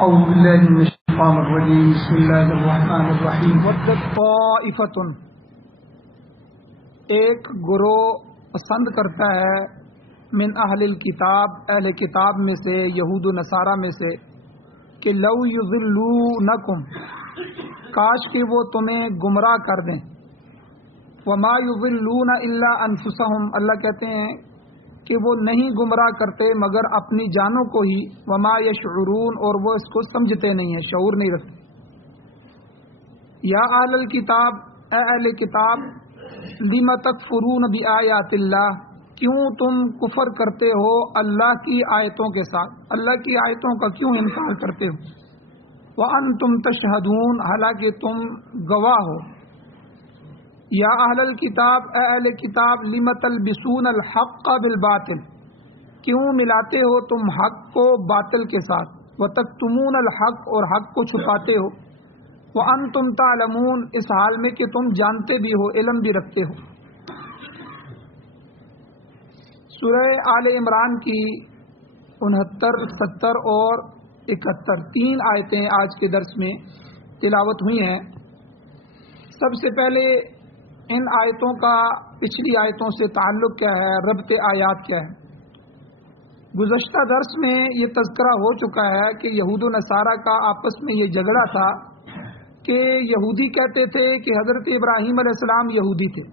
أعوذ بالله من الشيطان الرجيم بسم الله الرحمن الرحیم ودت طائفۃ، ایک گروہ پسند کرتا ہے من اہل الکتاب، اہل کتاب میں سے، یہود و نصارہ میں سے، کہ لو یضلونکم، کاش کہ وہ تمہیں گمراہ کر دیں، وما یضلون الا انفسہم، اللہ کہتے ہیں کہ وہ نہیں گمراہ کرتے مگر اپنی جانوں کو ہی، وما یشعرون، اور وہ اس کو سمجھتے نہیں ہیں، شعور نہیں رکھتے۔ یا اہل الکتاب، اے اہل کتاب، لم تکفرون بآیات اللہ، کیوں تم کفر کرتے ہو اللہ کی آیتوں کے ساتھ، اللہ کی آیتوں کا کیوں انکار کرتے ہو، وانتم تشہدون، حالانکہ تم گواہ ہو۔ یا اہل الکتاب، اے اہل کتاب، لم تلبسون الحق بالباطل، کیوں ملاتے ہو تم حق کو باطل کے ساتھ، وتکتمون الحق، اور حق کو چھپاتے ہو، وانتم تعلمون، اس حال میں کہ تم جانتے بھی ہو، علم بھی رکھتے ہو۔ سورہ آل عمران کی 69، 70 اور 71 تین آیتیں آج کے درس میں تلاوت ہوئی ہیں۔ سب سے پہلے ان آیتوں کا پچھلی آیتوں سے تعلق کیا ہے، ربط آیات کیا ہے۔ گزشتہ درس میں یہ تذکرہ ہو چکا ہے کہ یہود و نصارہ کا آپس میں یہ جھگڑا تھا کہ یہودی کہتے تھے کہ حضرت ابراہیم علیہ السلام یہودی تھے،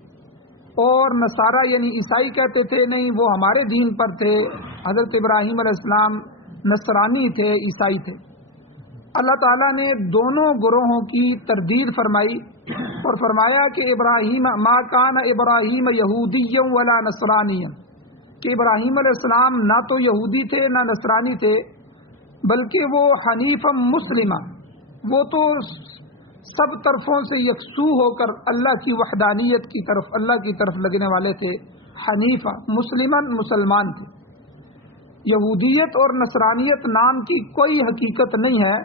اور نصارہ یعنی عیسائی کہتے تھے نہیں، وہ ہمارے دین پر تھے، حضرت ابراہیم علیہ السلام نصرانی تھے، عیسائی تھے۔ اللہ تعالیٰ نے دونوں گروہوں کی تردید فرمائی اور فرمایا کہ ابراہیم ما کان ابراہیم یہودیا ولا نصرانیا، کہ ابراہیم علیہ السلام نہ تو یہودی تھے نہ نصرانی تھے، بلکہ وہ حنیفا مسلمہ، وہ تو سب طرفوں سے یکسو ہو کر اللہ کی وحدانیت کی طرف، اللہ کی طرف لگنے والے تھے۔ حنیفہ مسلمن، مسلمان تھے۔ یہودیت اور نصرانیت نام کی کوئی حقیقت نہیں ہے،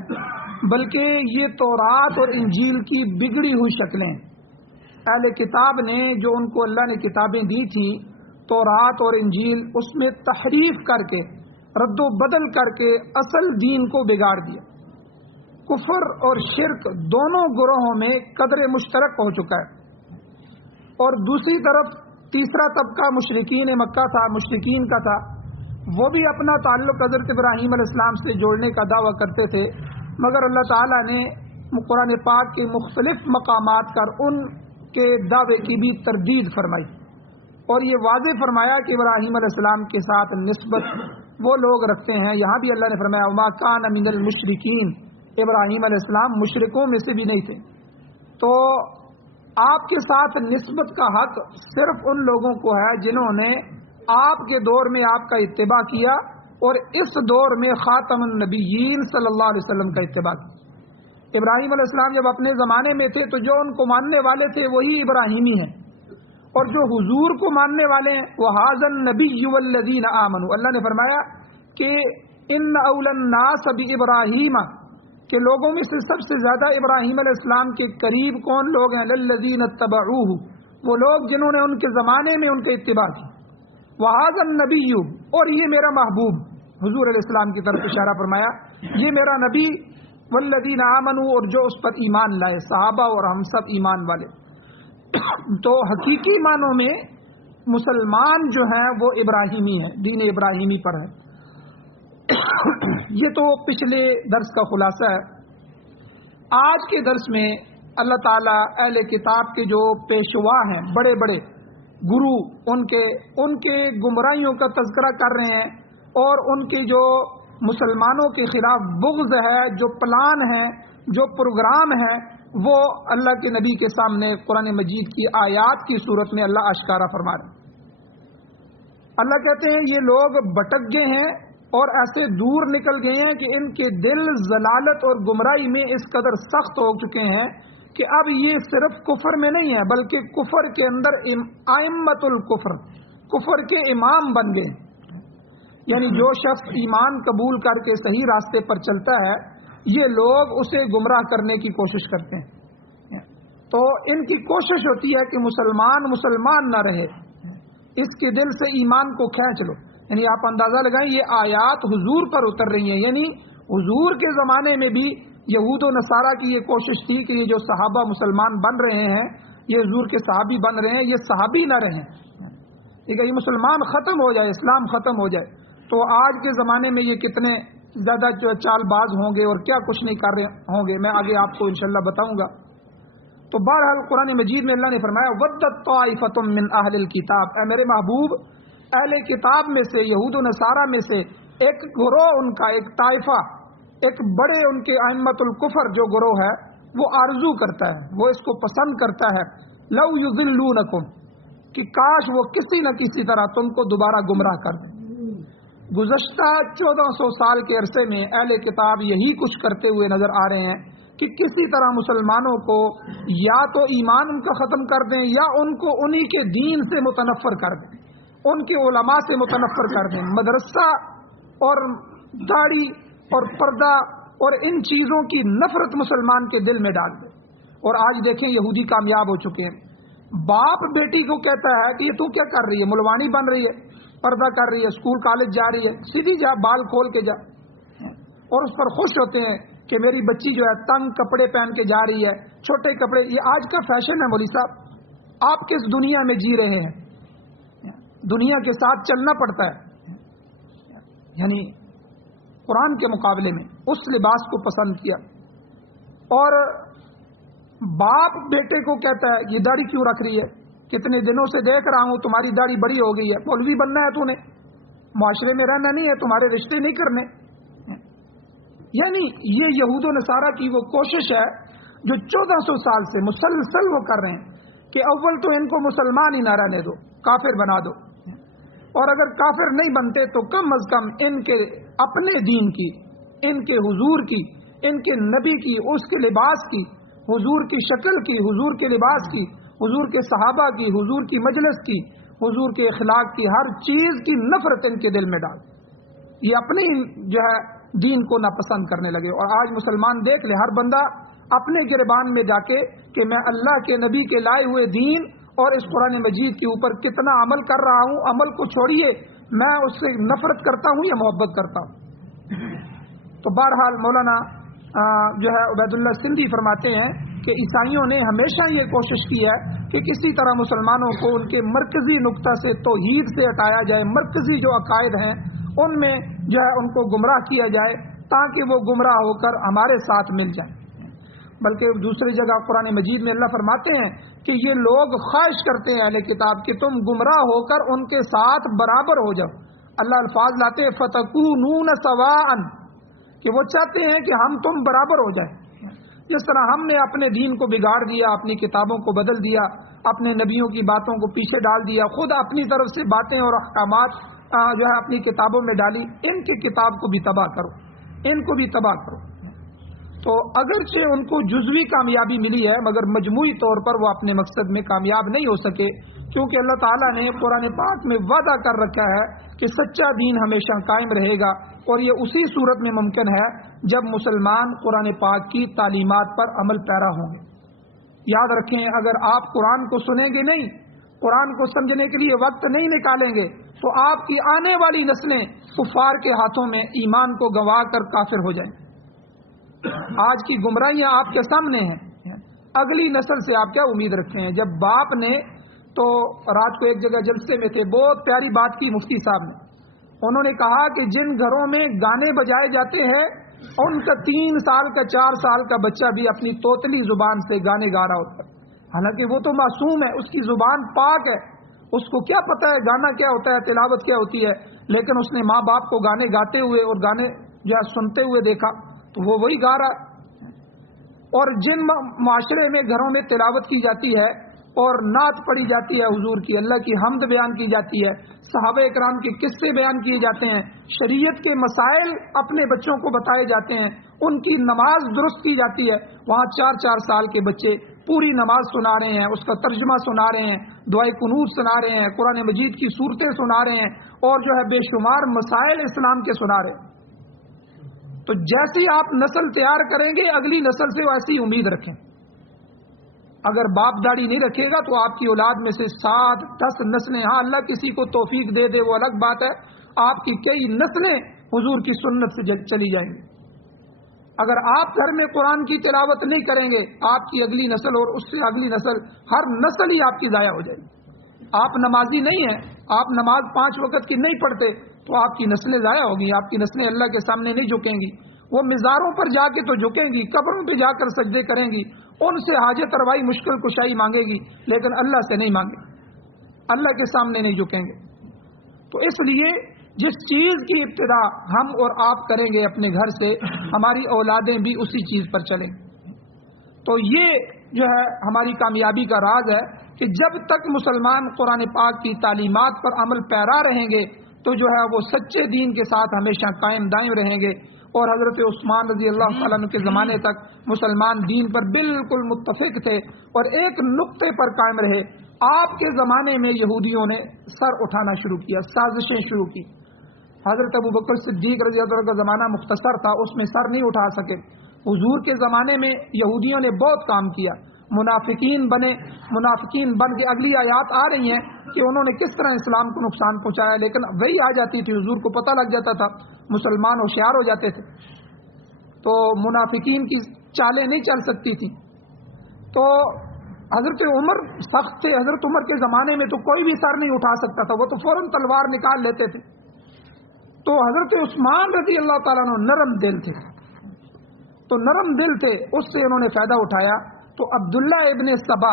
بلکہ یہ تورات اور انجیل کی بگڑی ہوئی شکلیں۔ اہل کتاب نے جو ان کو اللہ نے کتابیں دی تھیں، تورات اور انجیل، اس میں تحریف کر کے، رد و بدل کر کے اصل دین کو بگاڑ دیا۔ کفر اور شرک دونوں گروہوں میں قدر مشترک ہو چکا ہے۔ اور دوسری طرف تیسرا طبقہ مشرکین مکہ تھا، مشرکین کا تھا، وہ بھی اپنا تعلق حضرت ابراہیم علیہ السلام سے جوڑنے کا دعویٰ کرتے تھے، مگر اللہ تعالیٰ نے قرآن پاک کے مختلف مقامات پر ان کے دعوے کی بھی تردید فرمائی، اور یہ واضح فرمایا کہ ابراہیم علیہ السلام کے ساتھ نسبت وہ لوگ رکھتے ہیں۔ یہاں بھی اللہ نے فرمایا وما کان من المشرکین، ابراہیم علیہ السلام مشرکوں میں سے بھی نہیں تھے۔ تو آپ کے ساتھ نسبت کا حق صرف ان لوگوں کو ہے جنہوں نے آپ کے دور میں آپ کا اتباع کیا، اور اس دور میں خاتم النبیین صلی اللہ علیہ وسلم کا اتباع کیا۔ ابراہیم علیہ السلام جب اپنے زمانے میں تھے تو جو ان کو ماننے والے تھے وہی ابراہیمی ہیں، اور جو حضور کو ماننے والے ہیں وہ ھذا النبی والذین آمنوا، اللہ نے فرمایا کہ ان اولی الناس بابراہیم، کہ لوگوں میں سے سب سے زیادہ ابراہیم علیہ السلام کے قریب کون لوگ ہیں، للذین اتبعوہ، وہ لوگ جنہوں نے ان کے زمانے میں ان کے اتباع کی، وَهَذَا النَّبِيُّ، اور یہ میرا محبوب، حضور علیہ السلام کی طرف اشارہ فرمایا، یہ میرا نبی، وَالَّذِينَ آمَنُوا، اور جو اس پر ایمان لائے، صحابہ اور ہم سب ایمان والے۔ تو حقیقی معنوں میں مسلمان جو ہیں وہ ابراہیمی ہیں، دین ابراہیمی پر ہے۔ یہ تو پچھلے درس کا خلاصہ ہے۔ آج کے درس میں اللہ تعالیٰ اہل کتاب کے جو پیشوا ہیں، بڑے بڑے گرو، ان کے گمراہیوں کا تذکرہ کر رہے ہیں، اور ان کے جو مسلمانوں کے خلاف بغض ہے، جو پلان ہے، جو پروگرام ہے، وہ اللہ کے نبی کے سامنے قرآن مجید کی آیات کی صورت میں اللہ اشکارا فرما رہے ہیں۔ اللہ کہتے ہیں یہ لوگ بھٹک گئے ہیں اور ایسے دور نکل گئے ہیں کہ ان کے دل ضلالت اور گمراہی میں اس قدر سخت ہو چکے ہیں کہ اب یہ صرف کفر میں نہیں ہے، بلکہ کفر کے اندر ائمۃ الکفر، کفر کے امام بن گئے۔ یعنی جو شخص ایمان قبول کر کے صحیح راستے پر چلتا ہے، یہ لوگ اسے گمراہ کرنے کی کوشش کرتے ہیں۔ تو ان کی کوشش ہوتی ہے کہ مسلمان نہ رہے، اس کے دل سے ایمان کو کھینچ لو۔ یعنی آپ اندازہ لگائیں، یہ آیات حضور پر اتر رہی ہیں، یعنی حضور کے زمانے میں بھی یہود و نصارہ کی یہ کوشش تھی کہ یہ جو صحابہ مسلمان بن رہے ہیں، یہ حضور کے صحابی بن رہے ہیں، یہ صحابی نہ رہیں، یہ مسلمان ختم ہو جائے، اسلام ختم ہو جائے۔ تو آج کے زمانے میں یہ کتنے زیادہ جو چال باز ہوں گے اور کیا کچھ نہیں کر رہے ہوں گے، میں آگے آپ کو انشاءاللہ بتاؤں گا۔ تو بہرحال قرآن مجید میں اللہ نے فرمایا وَدَّتْ طَائِفَةٌ مِّنْ أَهْلِ الْكِتَابِ، اے میرے محبوب اہل کتاب میں سے، یہود و نصارہ میں سے ایک گروہ، ان کا ایک طائفہ، ایک بڑے ان کے ائمۃ الکفر جو گروہ ہے، وہ آرزو کرتا ہے، وہ اس کو پسند کرتا ہے، لَوْ يُضِلُّونَكُمْ، کہ کاش وہ کسی نہ کسی طرح تم کو دوبارہ گمراہ کر دیں۔ گزشتہ 1400 سال کے عرصے میں اہل کتاب یہی کچھ کرتے ہوئے نظر آ رہے ہیں کہ کسی طرح مسلمانوں کو یا تو ایمان ان کا ختم کر دیں، یا ان کو انہی کے دین سے متنفر کر دیں، ان کے علماء سے متنفر کر دیں، مدرسہ اور داڑھی اور پردہ اور ان چیزوں کی نفرت مسلمان کے دل میں ڈال دیں۔ اور آج دیکھیں یہودی کامیاب ہو چکے ہیں۔ باپ بیٹی کو کہتا ہے کہ یہ تو کیا کر رہی ہے، ملوانی بن رہی ہے، پردہ کر رہی ہے، اسکول کالج جا رہی ہے، سیدھی جا، بال کھول کے جا، اور اس پر خوش ہوتے ہیں کہ میری بچی جو ہے تنگ کپڑے پہن کے جا رہی ہے، چھوٹے کپڑے۔ یہ آج کا فیشن ہے مولوی صاحب، آپ کس دنیا میں جی رہے ہیں؟ دنیا کے ساتھ چلنا پڑتا ہے، یعنی قرآن کے مقابلے میں اس لباس کو پسند کیا۔ اور باپ بیٹے کو کہتا ہے یہ داڑھی کیوں رکھ رہی ہے، کتنے دنوں سے دیکھ رہا ہوں تمہاری داڑھی بڑی ہو گئی ہے، مولوی بننا ہے تو نے، معاشرے میں رہنا نہیں ہے، تمہارے رشتے نہیں کرنے۔ یعنی یہ یہود و نصارہ کی وہ کوشش ہے جو 1400 سال سے مسلسل وہ کر رہے ہیں کہ اول تو ان کو مسلمان ہی نہ رہنے دو، کافر بنا دو، اور اگر کافر نہیں بنتے تو کم از کم ان کے اپنے دین کی، ان کے حضور کی، ان کے نبی کی، اس کے لباس کی، حضور کی شکل کی، حضور کے لباس کی، حضور کے صحابہ کی، حضور کی مجلس کی، حضور کے اخلاق کی، ہر چیز کی نفرت ان کے دل میں ڈال، یہ اپنے جو ہے دین کو ناپسند کرنے لگے۔ اور آج مسلمان دیکھ لے، ہر بندہ اپنے گربان میں جا کے کہ میں اللہ کے نبی کے لائے ہوئے دین اور اس قرآن مجید کے اوپر کتنا عمل کر رہا ہوں، عمل کو چھوڑیے، میں اس سے نفرت کرتا ہوں یا محبت کرتا ہوں۔ تو بہرحال مولانا جو ہے عبید اللہ سندھی فرماتے ہیں کہ عیسائیوں نے ہمیشہ یہ کوشش کی ہے کہ کسی طرح مسلمانوں کو ان کے مرکزی نقطہ سے، توحید سے ہٹایا جائے، مرکزی جو عقائد ہیں ان میں جو ہے ان کو گمراہ کیا جائے تاکہ وہ گمراہ ہو کر ہمارے ساتھ مل جائیں۔ بلکہ دوسری جگہ قرآن مجید میں اللہ فرماتے ہیں کہ یہ لوگ خواہش کرتے ہیں اہل کتاب کہ تم گمراہ ہو کر ان کے ساتھ برابر ہو جاؤ۔ اللہ الفاظ لاتے ہیں فَتَكُونُونَ سَوَاءً، کہ وہ چاہتے ہیں کہ ہم تم برابر ہو جائیں۔ جس طرح ہم نے اپنے دین کو بگاڑ دیا، اپنی کتابوں کو بدل دیا، اپنے نبیوں کی باتوں کو پیچھے ڈال دیا، خود اپنی طرف سے باتیں اور احکامات جو ہے اپنی کتابوں میں ڈالی، ان کی کتاب کو بھی تباہ کرو، ان کو بھی تباہ کرو۔ تو اگرچہ ان کو جزوی کامیابی ملی ہے مگر مجموعی طور پر وہ اپنے مقصد میں کامیاب نہیں ہو سکے، کیونکہ اللہ تعالیٰ نے قرآن پاک میں وعدہ کر رکھا ہے کہ سچا دین ہمیشہ قائم رہے گا، اور یہ اسی صورت میں ممکن ہے جب مسلمان قرآن پاک کی تعلیمات پر عمل پیرا ہوں گے۔ یاد رکھیں، اگر آپ قرآن کو سنیں گے نہیں، قرآن کو سمجھنے کے لیے وقت نہیں نکالیں گے، تو آپ کی آنے والی نسلیں کفار کے ہاتھوں میں ایمان کو گنوا کر کافر ہو جائیں۔ آج کی گمراہیاں آپ کے سامنے ہیں، اگلی نسل سے آپ کیا امید رکھتے ہیں؟ جب باپ نے تو رات کو ایک جگہ جلسے میں تھے، بہت پیاری بات کی مفتی صاحب نے، انہوں نے کہا کہ جن گھروں میں گانے بجائے جاتے ہیں ان کا 3 سال کا 4 سال کا بچہ بھی اپنی توتلی زبان سے گانے گا رہا ہوتا ہے، حالانکہ وہ تو معصوم ہے، اس کی زبان پاک ہے، اس کو کیا پتہ ہے گانا کیا ہوتا ہے، تلاوت کیا ہوتی ہے، لیکن اس نے ماں باپ کو گانے گاتے ہوئے اور گانے جو ہے سنتے ہوئے دیکھا تو وہ وہی گا رہا۔ اور جن معاشرے میں گھروں میں تلاوت کی جاتی ہے اور نعت پڑھی جاتی ہے حضور کی، اللہ کی حمد بیان کی جاتی ہے، صحابہ اکرام کے قصے بیان کیے جاتے ہیں، شریعت کے مسائل اپنے بچوں کو بتائے جاتے ہیں، ان کی نماز درست کی جاتی ہے، وہاں 4 سال کے بچے پوری نماز سنا رہے ہیں، اس کا ترجمہ سنا رہے ہیں، دعائے قنوت سنا رہے ہیں، قرآن مجید کی صورتیں سنا رہے ہیں، اور جو ہے بے شمار مسائل اسلام کے سنا رہے ہیں۔ تو جیسی آپ نسل تیار کریں گے، اگلی نسل سے ویسی امید رکھیں۔ اگر باپ داڑھی نہیں رکھے گا تو آپ کی اولاد میں سے 7-10 نسلیں، ہاں اللہ کسی کو توفیق دے دے وہ الگ بات ہے، آپ کی کئی نسلیں حضور کی سنت سے چلی جائیں گی۔ اگر آپ گھر میں قرآن کی تلاوت نہیں کریں گے، آپ کی اگلی نسل اور اس سے اگلی نسل، ہر نسل ہی آپ کی ضائع ہو جائے گی۔ آپ نمازی نہیں ہیں، آپ نماز 5 وقت کی نہیں پڑھتے تو آپ کی نسلیں ضائع ہوگی، آپ کی نسلیں اللہ کے سامنے نہیں جھکیں گی، وہ مزاروں پر جا کے تو جھکیں گی، قبروں پہ جا کر سجدے کریں گی، ان سے حاجت روائی مشکل کشائی مانگے گی، لیکن اللہ سے نہیں مانگے، اللہ کے سامنے نہیں جھکیں گے۔ تو اس لیے جس چیز کی ابتدا ہم اور آپ کریں گے اپنے گھر سے، ہماری اولادیں بھی اسی چیز پر چلیں گے۔ تو یہ جو ہے ہماری کامیابی کا راز ہے کہ جب تک مسلمان قرآن پاک کی تعلیمات پر عمل پیرا رہیں گے تو جو ہے وہ سچے دین کے ساتھ ہمیشہ قائم دائم رہیں گے۔ اور حضرت عثمان رضی اللہ تعالیٰ عنہ کے زمانے تک مسلمان دین پر بالکل متفق تھے اور ایک نقطے پر قائم رہے۔ آپ کے زمانے میں یہودیوں نے سر اٹھانا شروع کیا، سازشیں شروع کی۔ حضرت ابوبکر صدیق رضی اللہ عنہ کا زمانہ مختصر تھا، اس میں سر نہیں اٹھا سکے۔ حضور کے زمانے میں یہودیوں نے بہت کام کیا، منافقین بنے، منافقین بن کے اگلی آیات آ رہی ہیں کہ انہوں نے کس طرح اسلام کو نقصان پہنچایا، لیکن وہی آ جاتی تھی، حضور کو پتہ لگ جاتا تھا، مسلمان ہوشیار ہو جاتے تھے، تو منافقین کی چالیں نہیں چل سکتی تھی۔ تو حضرت عمر سخت تھے، حضرت عمر کے زمانے میں تو کوئی بھی سر نہیں اٹھا سکتا تھا، وہ تو فوراً تلوار نکال لیتے تھے۔ تو حضرت عثمان رضی اللہ تعالیٰ عنہ نرم دل تھے، تو نرم دل تھے، اس سے انہوں نے فائدہ اٹھایا۔ تو عبداللہ ابن سبا،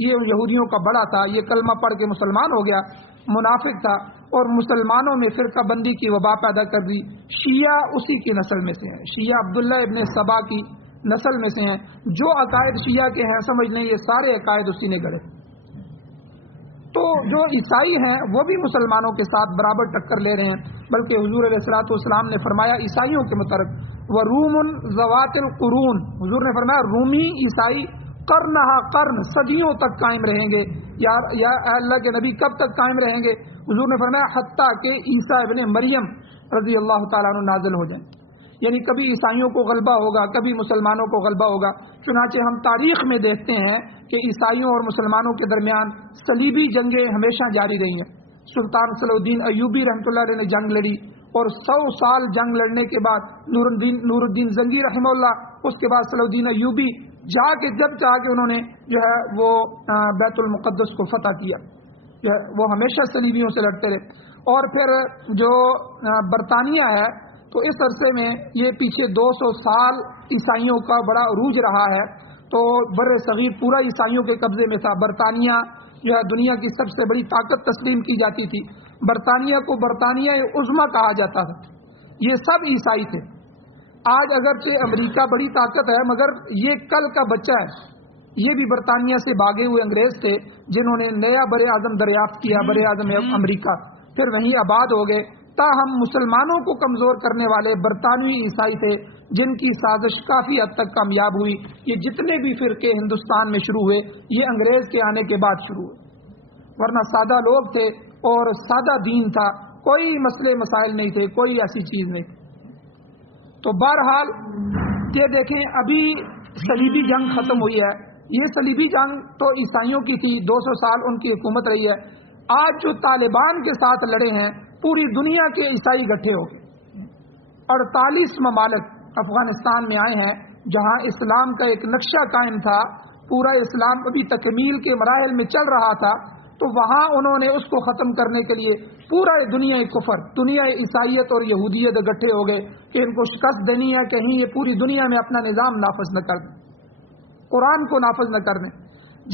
یہ یہودیوں کا بڑا تھا، یہ کلمہ پڑھ کے مسلمان ہو گیا، منافق تھا، اور مسلمانوں میں فرقہ بندی کی وبا پیدا کر دی۔ شیعہ اسی کی نسل میں سے ہیں، شیعہ عبداللہ ابن سبا کی نسل میں سے ہیں۔ جو عقائد شیعہ کے ہیں سمجھ لیں یہ سارے عقائد اسی نے گڑھے۔ تو جو عیسائی ہیں وہ بھی مسلمانوں کے ساتھ برابر ٹکر لے رہے ہیں، بلکہ حضور علیہ الصلوۃ والسلام نے فرمایا عیسائیوں کے متعلق وَرُومٌ ذَوَاتِ الْقُرُونِ، حضور نے فرمایا رومی عیسائی قرنہا قرن، صدیوں تک قائم رہیں گے۔ یا اللہ کے نبی کب تک قائم رہیں گے؟ حضور نے فرمایا حتیٰ کہ عیسیٰ ابن مریم رضی اللہ تعالیٰ عنہ نازل ہو جائیں، یعنی کبھی عیسائیوں کو غلبہ ہوگا، کبھی مسلمانوں کو غلبہ ہوگا۔ چنانچہ ہم تاریخ میں دیکھتے ہیں کہ عیسائیوں اور مسلمانوں کے درمیان صلیبی جنگیں ہمیشہ جاری رہی ہیں۔ سلطان صلاح الدین ایوبی رحمۃ اللہ علیہ نے جنگ لڑی، اور 100 سال جنگ لڑنے کے بعد نور الدین زنگی رحمہ اللہ، اس کے بعد صلاح الدین ایوبی جا کے انہوں نے جو ہے وہ بیت المقدس کو فتح کیا، وہ ہمیشہ صلیبیوں سے لڑتے رہے۔ اور پھر جو برطانیہ ہے، تو اس عرصے میں یہ پیچھے 200 سال عیسائیوں کا بڑا عروج رہا ہے، تو بر صغیر پورا عیسائیوں کے قبضے میں تھا۔ برطانیہ جو ہے دنیا کی سب سے بڑی طاقت تسلیم کی جاتی تھی، برطانیہ کو برطانیہ عظمیٰ کہا جاتا تھا، یہ سب عیسائی تھے۔ آج اگرچہ امریکہ بڑی طاقت ہے مگر یہ کل کا بچہ ہے، یہ بھی برطانیہ سے بھاگے ہوئے انگریز تھے جنہوں نے نیا بر اعظم دریافت کیا، بر اعظم امریکہ، پھر وہیں آباد ہو گئے۔ تاہم مسلمانوں کو کمزور کرنے والے برطانوی عیسائی تھے جن کی سازش کافی حد تک کامیاب ہوئی۔ یہ جتنے بھی فرقے ہندوستان میں شروع ہوئے یہ انگریز کے آنے کے بعد شروع ہوئے، ورنہ سادہ لوگ تھے اور سادہ دین تھا، کوئی مسئلے مسائل نہیں تھے، کوئی ایسی چیز نہیں تھی۔ تو بہرحال یہ دیکھیں ابھی صلیبی جنگ ختم ہوئی ہے، یہ صلیبی جنگ تو عیسائیوں کی تھی، 200 سال ان کی حکومت رہی ہے۔ آج جو طالبان کے ساتھ لڑے ہیں پوری دنیا کے عیسائی اکٹھے ہو گئے، 48 ممالک افغانستان میں آئے ہیں جہاں اسلام کا ایک نقشہ قائم تھا، پورا اسلام ابھی تکمیل کے مراحل میں چل رہا تھا، تو وہاں انہوں نے اس کو ختم کرنے کے لیے پورا دنیا کفر، دنیا عیسائیت اور یہودیت اکٹھے ہو گئے کہ ان کو شکست دینی ہے، کہیں یہ پوری دنیا میں اپنا نظام نافذ نہ کر دیں، قرآن کو نافذ نہ کر دیں۔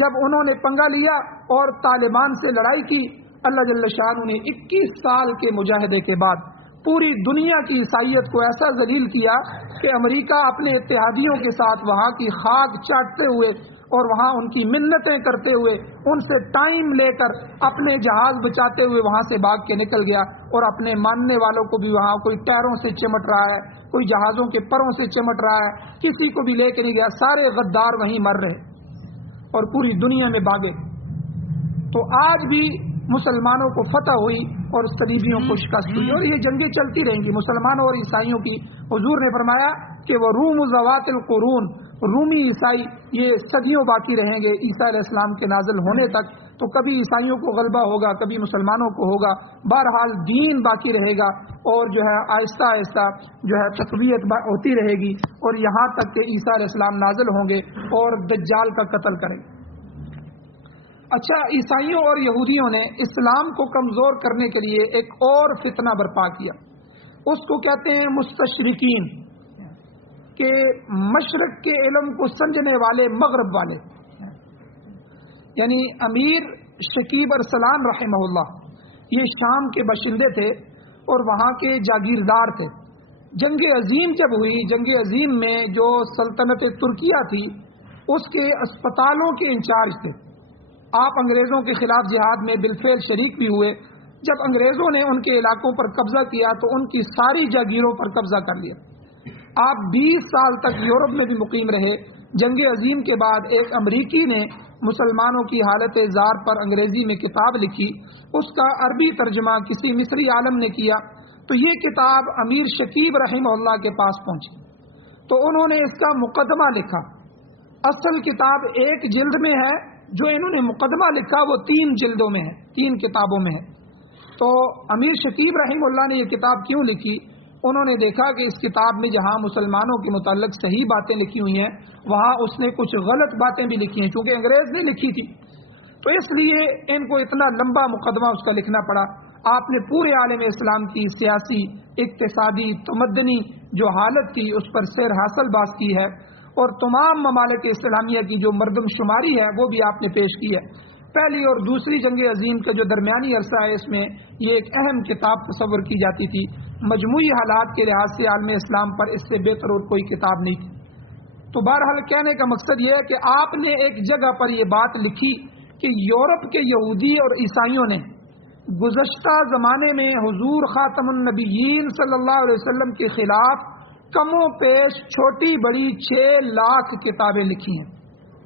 جب انہوں نے پنگا لیا اور طالبان سے لڑائی کی، اللہ جل شانہ نے 21 سال کے مجاہدے کے بعد پوری دنیا کی عیسائیت کو ایسا ذلیل کیا کہ امریکہ اپنے اتحادیوں کے ساتھ وہاں کی خاک چاٹتے ہوئے اور وہاں ان کی منتیں کرتے ہوئے ان سے ٹائم لے کر اپنے جہاز بچاتے ہوئے وہاں سے بھاگ کے نکل گیا، اور اپنے ماننے والوں کو بھی وہاں کوئی ٹیروں سے چمٹ رہا ہے، کوئی جہازوں کے پروں سے چمٹ رہا ہے، کسی کو بھی لے کے نہیں گیا، سارے غدار وہیں مر رہے اور پوری دنیا میں بھاگے۔ تو آج بھی مسلمانوں کو فتح ہوئی اور صلیبیوں کو شکست ہوئی، اور یہ جنگیں چلتی رہیں گی مسلمانوں اور عیسائیوں کی۔ حضور نے فرمایا کہ وہ روم ذوات القرون، رومی عیسائی یہ صدیوں باقی رہیں گے عیسیٰ علیہ السلام کے نازل ہونے تک۔ تو کبھی عیسائیوں کو غلبہ ہوگا، کبھی مسلمانوں کو ہوگا، بہرحال دین باقی رہے گا اور جو ہے آہستہ آہستہ جو ہے تقویت ہوتی رہے گی، اور یہاں تک کہ عیسیٰ علیہ السلام نازل ہوں گے اور دجال کا قتل کریں گے۔ اچھا، عیسائیوں اور یہودیوں نے اسلام کو کمزور کرنے کے لیے ایک اور فتنہ برپا کیا، اس کو کہتے ہیں مستشرقین، کہ مشرق کے علم کو سمجھنے والے مغرب والے، یعنی امیر شکیب ارسلان رحمہ اللہ یہ شام کے باشندے تھے اور وہاں کے جاگیردار تھے۔ جنگ عظیم جب ہوئی، جنگ عظیم میں جو سلطنت ترکیہ تھی اس کے اسپتالوں کے انچارج تھے۔ آپ انگریزوں کے خلاف جہاد میں بالفعل شریک بھی ہوئے۔ جب انگریزوں نے ان کے علاقوں پر قبضہ کیا تو ان کی ساری جاگیروں پر قبضہ کر لیا۔ آپ 20 سال تک یورپ میں بھی مقیم رہے۔ جنگ عظیم کے بعد ایک امریکی نے مسلمانوں کی حالت زار پر انگریزی میں کتاب لکھی، اس کا عربی ترجمہ کسی مصری عالم نے کیا، تو یہ کتاب امیر شکیب رحمہ اللہ کے پاس پہنچی، تو انہوں نے اس کا مقدمہ لکھا۔ اصل کتاب 1 جلد میں ہے، جو انہوں نے مقدمہ لکھا وہ 3 جلدوں میں ہے، 3 کتابوں میں ہے۔ تو امیر شکیب رحمہ اللہ نے یہ کتاب کیوں لکھی؟ انہوں نے دیکھا کہ اس کتاب میں جہاں مسلمانوں کے متعلق صحیح باتیں لکھی ہوئی ہیں وہاں اس نے کچھ غلط باتیں بھی لکھی ہیں، چونکہ انگریز نے لکھی تھی، تو اس لیے ان کو اتنا لمبا مقدمہ اس کا لکھنا پڑا۔ آپ نے پورے عالم اسلام کی سیاسی، اقتصادی، تمدنی جو حالت تھی اس پر سیر حاصل باز کی ہے، اور تمام ممالک اسلامیہ کی جو مردم شماری ہے وہ بھی آپ نے پیش کی ہے۔ پہلی اور دوسری جنگ عظیم کا جو درمیانی عرصہ ہے اس میں یہ ایک اہم کتاب تصور کی جاتی تھی۔ مجموعی حالات کے لحاظ سے عالم اسلام پر اس سے بہتر اور کوئی کتاب نہیں تھی۔ تو بہرحال کہنے کا مقصد یہ ہے کہ آپ نے ایک جگہ پر یہ بات لکھی کہ یورپ کے یہودی اور عیسائیوں نے گزشتہ زمانے میں حضور خاتم النبیین صلی اللہ علیہ وسلم کے خلاف کم و پیش چھوٹی بڑی 6 لاکھ کتابیں لکھی ہیں۔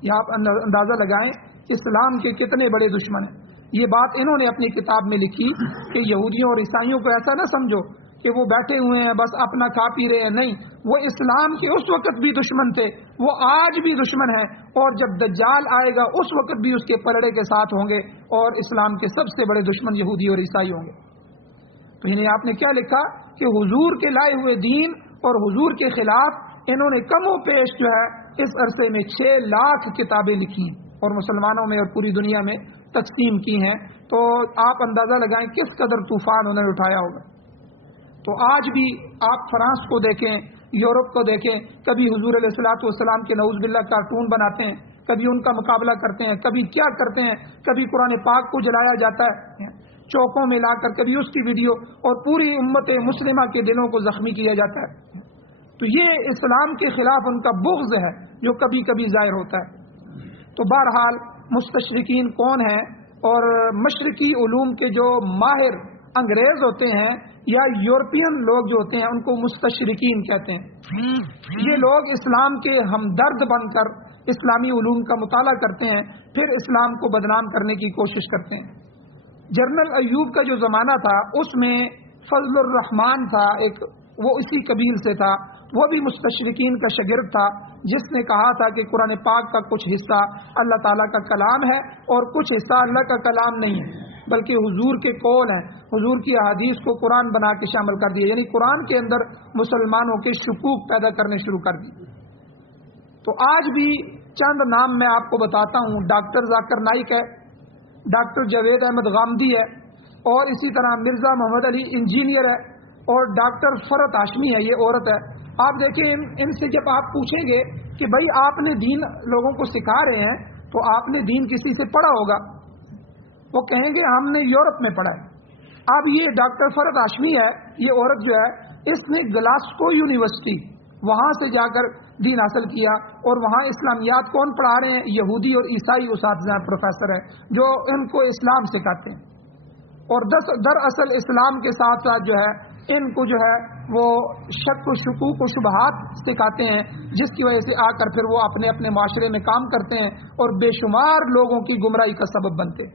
یہ آپ اندازہ لگائیں اسلام کے کتنے بڑے دشمن ہیں۔ یہ بات انہوں نے اپنی کتاب میں لکھی کہ یہودیوں اور عیسائیوں کو ایسا نہ سمجھو کہ وہ بیٹھے ہوئے ہیں بس اپنا کھا پی رہے ہیں، نہیں، وہ اسلام کے اس وقت بھی دشمن تھے، وہ آج بھی دشمن ہیں، اور جب دجال آئے گا اس وقت بھی اس کے پلڑے کے ساتھ ہوں گے، اور اسلام کے سب سے بڑے دشمن یہودی اور عیسائی ہوں گے۔ تو انہیں آپ نے کیا لکھا کہ حضور کے لائے ہوئے دین اور حضور کے خلاف انہوں نے کم و پیش جو ہے اس عرصے میں 6 لاکھ کتابیں لکھی ہیں اور مسلمانوں میں اور پوری دنیا میں تقسیم کی ہیں۔ تو آپ اندازہ لگائیں کس قدر طوفان انہوں نے اٹھایا ہوگا۔ تو آج بھی آپ فرانس کو دیکھیں، یورپ کو دیکھیں، کبھی حضور علیہ الصلوۃ والسلام کے نعوذ باللہ کارٹون بناتے ہیں، کبھی ان کا مقابلہ کرتے ہیں، کبھی کیا کرتے ہیں، کبھی قرآن پاک کو جلایا جاتا ہے چوکوں میں لا کر، کبھی اس کی ویڈیو، اور پوری امت مسلمہ کے دلوں کو زخمی کیا جاتا ہے۔ تو یہ اسلام کے خلاف ان کا بغض ہے جو کبھی کبھی ظاہر ہوتا ہے۔ تو بہرحال مستشرقین کون ہیں، اور مشرقی علوم کے جو ماہر انگریز ہوتے ہیں یا یورپین لوگ جو ہوتے ہیں ان کو مستشرقین کہتے ہیں۔ یہ لوگ اسلام کے ہمدرد بن کر اسلامی علوم کا مطالعہ کرتے ہیں، پھر اسلام کو بدنام کرنے کی کوشش کرتے ہیں۔ جنرل ایوب کا جو زمانہ تھا اس میں فضل الرحمان تھا ایک، وہ اسی قبیل سے تھا، وہ بھی مستشرقین کا شاگرد تھا، جس نے کہا تھا کہ قرآن پاک کا کچھ حصہ اللہ تعالیٰ کا کلام ہے اور کچھ حصہ اللہ کا کلام نہیں ہے، بلکہ حضور کے قول ہیں، حضور کی احادیث کو قرآن بنا کے شامل کر دیا، یعنی قرآن کے اندر مسلمانوں کے شکوک پیدا کرنے شروع کر دی۔ تو آج بھی چند نام میں آپ کو بتاتا ہوں، ڈاکٹر ذاکر نائک ہے، ڈاکٹر جاوید احمد غامدی ہے، اور اسی طرح مرزا محمد علی انجینئر ہے، اور ڈاکٹر فرت ہاشمی ہے، یہ عورت ہے۔ آپ دیکھیں ان سے جب آپ پوچھیں گے کہ بھائی آپ نے دین لوگوں کو سکھا رہے ہیں تو آپ نے دین کسی سے پڑھا ہوگا، وہ کہیں گے ہم نے یورپ میں پڑھا ہے۔ اب یہ ڈاکٹر فرت ہاشمی ہے، یہ عورت جو ہے اس نے گلاسکو یونیورسٹی وہاں سے جا کر دین حاصل کیا، اور وہاں اسلامیات کون پڑھا رہے ہیں؟ یہودی اور عیسائی اساتذہ پروفیسر ہیں جو ان کو اسلام سکھاتے ہیں، اور دراصل اسلام کے ساتھ ساتھ جو ہے ان کو جو ہے وہ شک و شکوک و شبہات سکھاتے ہیں، جس کی وجہ سے آ کر پھر وہ اپنے اپنے معاشرے میں کام کرتے ہیں اور بے شمار لوگوں کی گمراہی کا سبب بنتے ہیں۔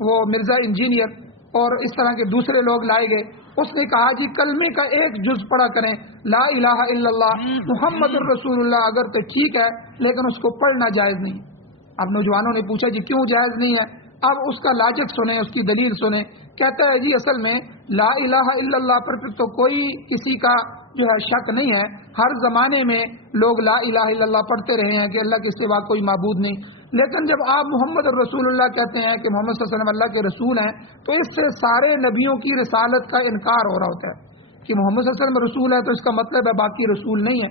وہ مرزا انجینئر اور اس طرح کے دوسرے لوگ لائے گئے. اس نے کہا جی کلمے کا ایک جز پڑھا کریں، لا الہ الا اللہ محمد الرسول اللہ، اگر تو ٹھیک ہے لیکن اس کو پڑھنا جائز نہیں. اب نوجوانوں نے پوچھا جی کیوں جائز نہیں ہے؟ اب اس کا لاجک سنیں، اس کی دلیل سنیں. کہتا ہے جی اصل میں لا الہ الا اللہ پر تو کوئی کسی کا جو ہے شک نہیں ہے. ہر زمانے میں لوگ لا الہ الا اللہ پڑھتے رہے ہیں کہ اللہ کے سوا کوئی معبود نہیں. لیکن جب آپ محمد الرسول اللہ کہتے ہیں کہ محمد صلی اللہ علیہ وسلم اللہ کے رسول ہیں، تو اس سے سارے نبیوں کی رسالت کا انکار ہو رہا ہوتا ہے کہ محمد صلی اللہ علیہ وسلم رسول ہے تو اس کا مطلب ہے باقی رسول نہیں ہے.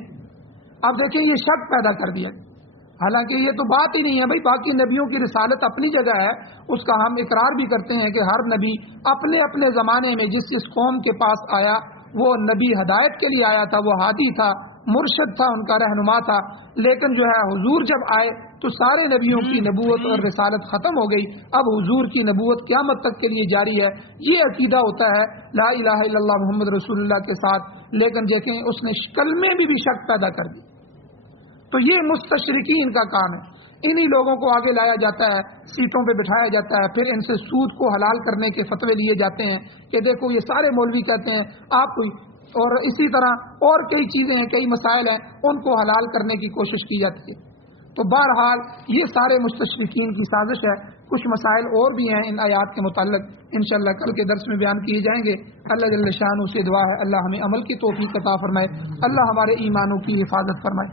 اب دیکھیں یہ شک پیدا کر دیا، حالانکہ یہ تو بات ہی نہیں ہے. بھائی باقی نبیوں کی رسالت اپنی جگہ ہے، اس کا ہم اقرار بھی کرتے ہیں کہ ہر نبی اپنے اپنے زمانے میں جس قوم کے پاس آیا وہ نبی ہدایت کے لیے آیا تھا، وہ ہادی تھا، مرشد تھا، ان کا رہنما تھا. لیکن جو ہے حضور جب آئے تو سارے نبیوں کی نبوت اور رسالت ختم ہو گئی. اب حضور کی نبوت قیامت تک کے لیے جاری ہے. یہ عقیدہ ہوتا ہے لا الہ الا اللہ محمد رسول اللہ کے ساتھ. لیکن دیکھیں اس نے کلمے میں بھی شک پیدا کر دی. تو یہ مستشرقین کا کام ہے. انہی لوگوں کو آگے لایا جاتا ہے، سیٹوں پہ بٹھایا جاتا ہے، پھر ان سے سود کو حلال کرنے کے فتوے لیے جاتے ہیں کہ دیکھو یہ سارے مولوی کہتے ہیں آپ کوئی، اور اسی طرح اور کئی چیزیں ہیں، کئی مسائل ہیں، ان کو حلال کرنے کی کوشش کی جاتی ہے. تو بہرحال یہ سارے مستشرقین کی سازش ہے. کچھ مسائل اور بھی ہیں ان آیات کے متعلق، انشاءاللہ کل کے درس میں بیان کیے جائیں گے. اللہ جل شانہ سے دعا ہے اللہ ہمیں عمل کی توفیق عطا فرمائے، اللہ ہمارے ایمانوں کی حفاظت فرمائے.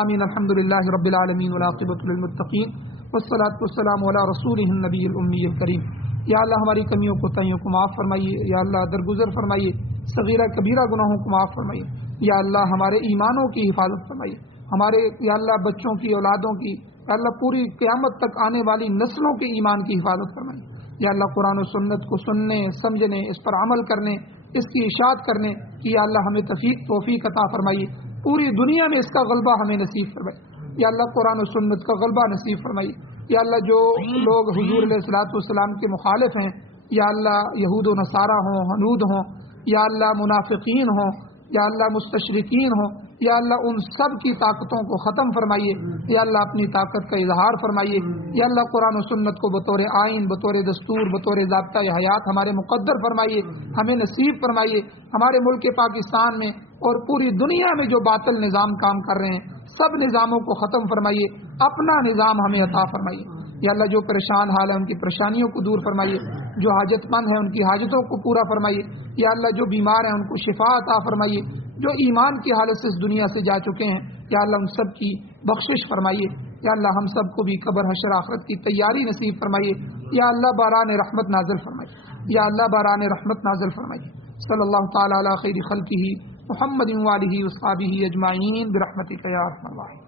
آمین. الحمدللہ رب العالمین والعاقبۃ للمتقین والصلاۃ والسلام علی رسولہ النبی الامی الکریم. یا اللہ ہماری کمیوں کو تائیوں کو معاف فرمائیے. یا اللہ درگزر فرمائیے، صغیرہ کبیرہ گناہوں کو معاف فرمائیے. یا اللہ ہمارے ایمانوں کی حفاظت فرمائیے، ہمارے یا اللہ بچوں کی، اولادوں کی، یا اللہ پوری قیامت تک آنے والی نسلوں کے ایمان کی حفاظت فرمائیے. یا اللہ قرآن و سنت کو سننے، سمجھنے، اس پر عمل کرنے، اس کی اشاعت کرنے کی یا اللہ ہمیں توفیق عطا فرمائیے. پوری دنیا میں اس کا غلبہ ہمیں نصیب فرمائیے. یا اللہ قرآن و سنت کا غلبہ نصیب فرمائیے. یا اللہ جو لوگ حضور علیہ الصلوۃ والسلام کے مخالف ہیں، یا اللہ یہود و نصارہ ہوں، ہنود ہوں، یا اللہ منافقین ہوں، یا اللہ مستشرقین ہوں، یا اللہ ان سب کی طاقتوں کو ختم فرمائیے. یا اللہ اپنی طاقت کا اظہار فرمائیے. یا اللہ قرآن و سنت کو بطور آئین، بطور دستور، بطور ضابطہ حیات ہمارے مقدر فرمائیے، ہمیں نصیب فرمائیے. ہمارے ملک پاکستان میں اور پوری دنیا میں جو باطل نظام کام کر رہے ہیں سب نظاموں کو ختم فرمائیے، اپنا نظام ہمیں عطا فرمائیے. یا اللہ جو پریشان حال ہے ان کی پریشانیوں کو دور فرمائیے، جو حاجت مند ہیں ان کی حاجتوں کو پورا فرمائیے. یا اللہ جو بیمار ہیں ان کو شفا عطا فرمائیے، جو ایمان کی حالت سے اس دنیا سے جا چکے ہیں یا اللہ ان سب کی بخشش فرمائیے. یا اللہ ہم سب کو بھی قبر حشر آخرت کی تیاری نصیب فرمائیے. یا اللہ باران رحمت نازل فرمائیے. یا اللہ باران رحمت نازل فرمائیے. صلی اللہ تعالی علی خیر خلقہ محمد و آلہ و صحبہ اجمعین برحمتک یا ارحم الراحمین.